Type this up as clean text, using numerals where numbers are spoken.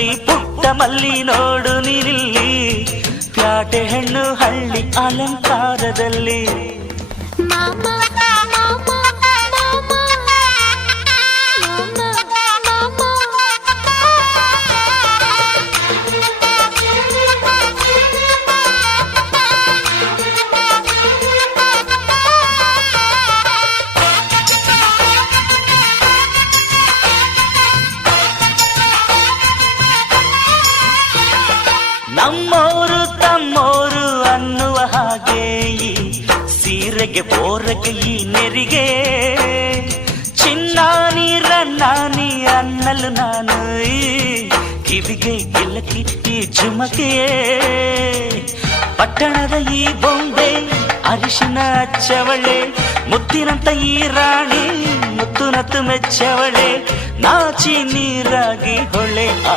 ಮಲ್ಲಿ ಪುಟ್ಟ ಮಲ್ಲಿ ನೋಡು ನೀನಿಲ್ಲಿ ಪ್ಯಾಟೆ ಹೆಣ್ಣು ಹಳ್ಳಿ ಅಲಂಕಾರದಲ್ಲಿ ನಮ್ಮೋರು ತಮ್ಮೋರು ಅನ್ನುವ ಹಾಗೆ ಈ ಸೀರೆಗೆ ಬೋರಗೆ ಈ ನೆರಿಗೆ ಚಿನ್ನಾನಿ ರನ್ನಾನಿ ಅನ್ನಲು ನಾನು ಈ ಕಿವಿಗೆ ಗಿಲಕಿ ಈ ಜುಮಕೆ ಪಟ್ಟಣದ ಈ ಬೊಂಬೆ ಅರಿಶಿನ ಹಚ್ಚವಳೆ ಮುತ್ತಿನಂತ ಈ ರಾಣಿ ಮುತ್ತು ನತ್ತು ಮೆಚ್ಚವಳೆ ನಾಚಿ ನೀರಾಗಿ ಹೊಳೆ